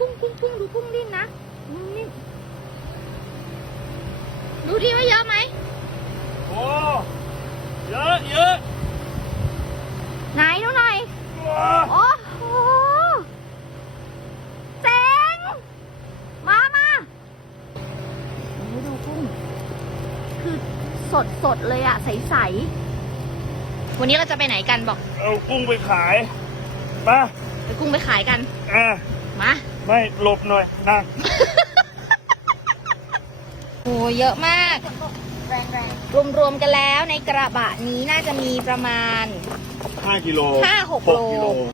กุ้งกุ้งดูกุ้งดิ้นนะกุ้งดิ้นดูดิว่าเยอะไหมโอ้เยอะเยอะไหนดูหน่อยว้าโอ้โหเจ๋งมามาโอ้ดูกุ้งคือสดสดๆเลยอะใสๆวันนี้เราจะไปไหนกันบอก เอากุ้งไปขาย มาไปกุ้งไปขายกัน อ่ามา ไม่หลบหน่อยนั่งโอ้เยอะมาก รวมๆกันแล้วในกระบะนี้น่าจะมีประมาณ 5 กิโลห้าหกหโลกิโล